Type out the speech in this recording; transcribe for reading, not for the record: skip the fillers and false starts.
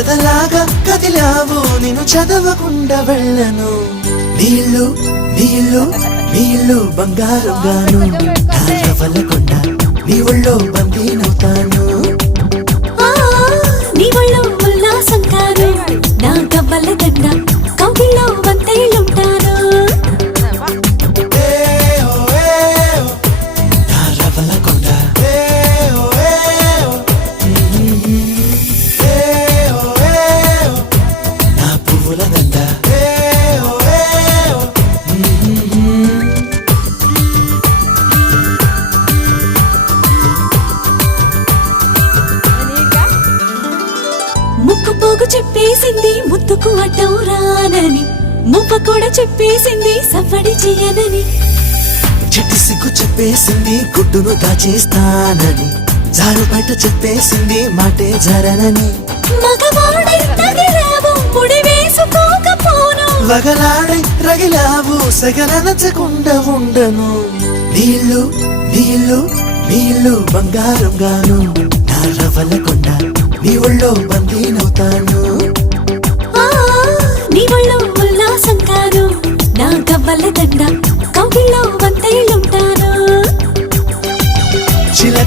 కథలాగా కదిలావు నిన్ను చదవకుండా వెళ్ళను నీళ్ళు నీళ్ళు నీళ్ళు బంగారం గాను వల్లకొండ నీ ఒళ్ళో బందీనవుతాను నీ ఒళ్ళో ఉల్లాసం కాను నా గవ్వల దండ కౌగిల్లో వందేళ్ళుంటాను ముక్కు పోగు చెప్పేసింది ముద్దుకు అడ్డం రానని మువ్వ కూడా చెప్పేసింది సవ్వడి చెయ్యనని చిట్టి సిగ్గు చెప్పేసింది గుడ్డును దాచేస్తానని జారు బయట చెప్పేసింది మాటే జరనని మగవాడై తగిలావు ముడి వేసుకోకపోను వగలాడై రగిలావు సగలనచకుండా ఉండను నీళ్ళు నీళ్ళు నీళ్ళు బంగారం గాను నా రవలకొండ నీ ఒళ్ళో బందీనవుతాను